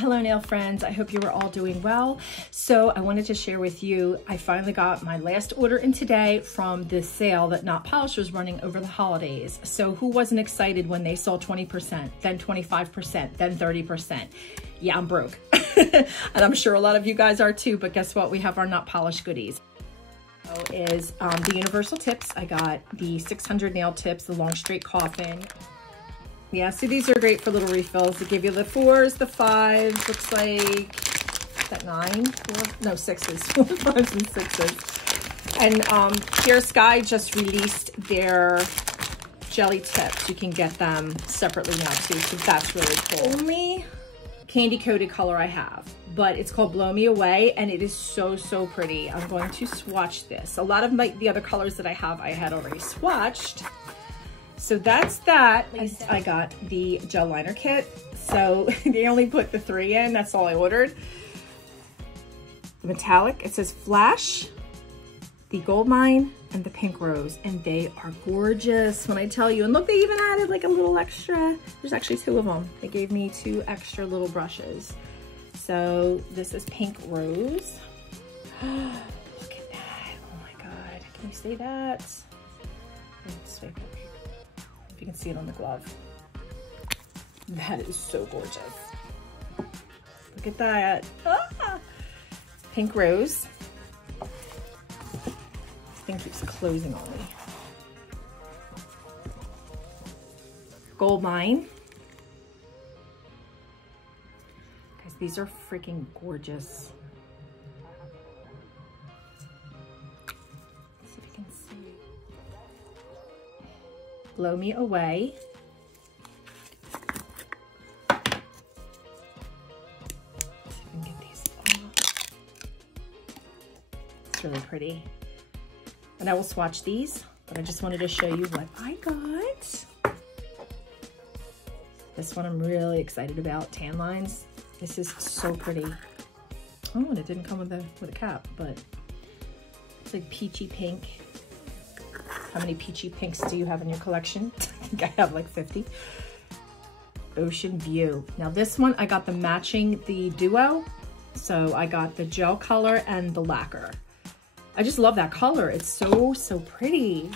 Hello nail friends, I hope you are all doing well. So I wanted to share with you, I finally got my last order in today from the sale that Notpolish was running over the holidays. So who wasn't excited when they saw 20%, then 25%, then 30%? Yeah, I'm broke. And I'm sure a lot of you guys are too, but guess what? We have our Notpolish goodies. Is the universal tips. I got the 600 nail tips, the long straight coffin. Yeah, so these are great for little refills. They give you the 4s, the 5s, looks like, is that 9? 4? No, 6s, 4, 5s, and 6s. And Pure Sky just released their jelly tips. You can get them separately now too, so that's really cool. Only candy coated color I have, but it's called Blow Me Away, and it is so, so pretty. I'm going to swatch this. A lot of the other colors that I have, I had already swatched. So that's that. I got the gel liner kit. So they only put the 3 in. That's all I ordered. The metallic, it says Flash, the Gold Mine, and the Pink Rose. And they are gorgeous when I tell you. And look, they even added like a little extra. There's actually 2 of them. They gave me 2 extra little brushes. So this is Pink Rose. Look at that. Oh my God. Can you see that? You can see it on the glove. That is so gorgeous. Look at that. Ah! Pink Rose. This thing keeps closing on me. Gold Mine. Guys, these are freaking gorgeous. Blow Me Away. Let's see if we can get these off. It's really pretty. And I will swatch these, but I just wanted to show you what I got. This one I'm really excited about, Tan Lines. This is so pretty. Oh, and it didn't come with a cap, but it's like peachy pink. How many peachy pinks do you have in your collection? I think I have like 50. Ocean View. Now this one, I got the matching, the duo. So I got the gel color and the lacquer. I just love that color. It's so, so pretty.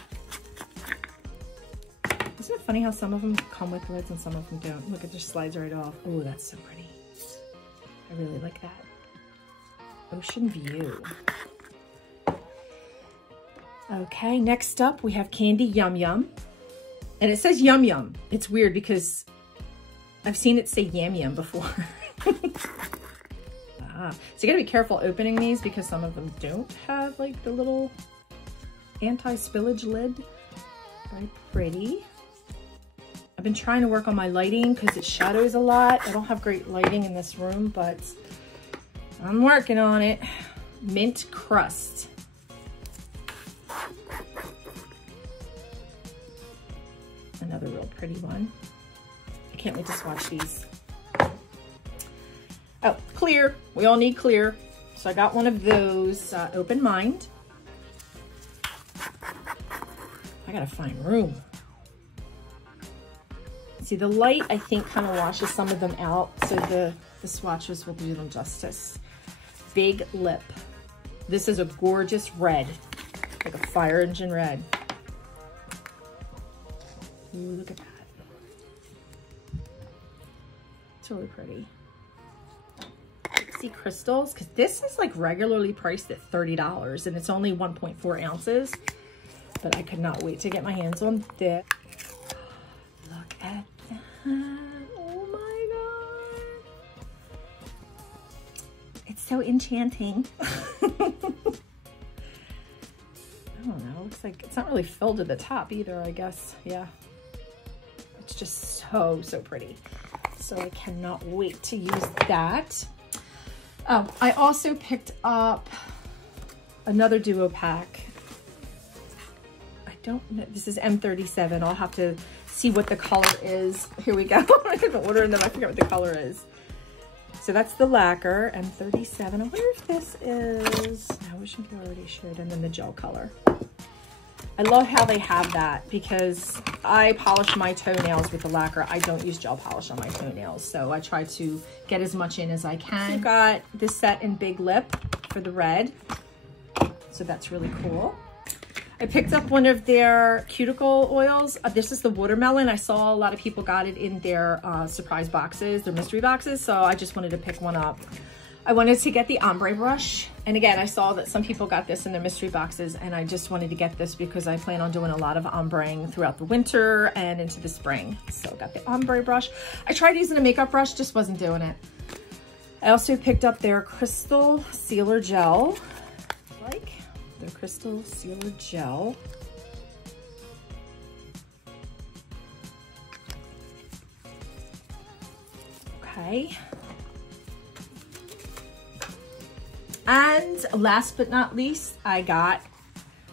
Isn't it funny how some of them come with lids and some of them don't? Look, it just slides right off. Oh, that's so pretty. I really like that. Ocean View. Okay, next up we have Candy Yum Yum. And it says Yum Yum. It's weird because I've seen it say Yam Yam before. So you gotta be careful opening these because some of them don't have like the little anti-spillage lid. Very pretty. I've been trying to work on my lighting because it shadows a lot. I don't have great lighting in this room, but I'm working on it. Mint Crust. Another real pretty one. I can't wait to swatch these. Oh, clear. We all need clear. So I got one of those, Open Mind. I gotta find room. See, the light, I think, kind of washes some of them out, so the swatches will do them justice. Big Lip. This is a gorgeous red, like a fire engine red. Ooh, look at that. It's really pretty. Pixi Crystals, because this is like regularly priced at $30 and it's only 1.4 ounces. But I could not wait to get my hands on this. Look at that. Oh my God. It's so enchanting. I don't know, looks like it's not really filled to the top either, I guess. Yeah. It's just so, so pretty. So I cannot wait to use that. I also picked up another duo pack. I don't know, this is M37. I'll have to see what the color is. Here we go. I couldn't order them, I forget what the color is. So that's the lacquer, M37. I wonder if this is, no, we should be already should, and then the gel color. I love how they have that because I polish my toenails with the lacquer. I don't use gel polish on my toenails, so I try to get as much in as I can. I've got this set in Big Lip for the red, so that's really cool. I picked up one of their cuticle oils. This is the watermelon. I saw a lot of people got it in their surprise boxes, their mystery boxes, so I just wanted to pick one up. I wanted to get the Ombre Brush, and again, I saw that some people got this in their mystery boxes, and I just wanted to get this because I plan on doing a lot of ombreing throughout the winter and into the spring. So I got the Ombre Brush. I tried using a makeup brush, just wasn't doing it. I also picked up their Crystal Sealer Gel, like their Crystal Sealer Gel. Okay. And last but not least, I got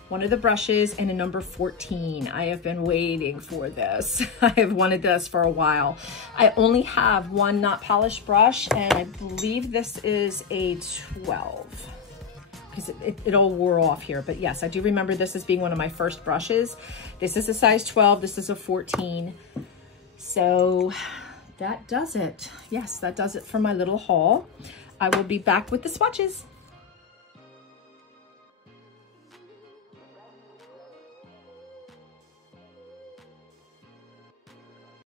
one of the brushes in a number 14. I have been waiting for this. I have wanted this for a while. I only have one not polished brush, and I believe this is a 12 because it all wore off here. But yes, I do remember this as being one of my first brushes. This is a size 12, this is a 14. So that does it. Yes, that does it for my little haul. I will be back with the swatches.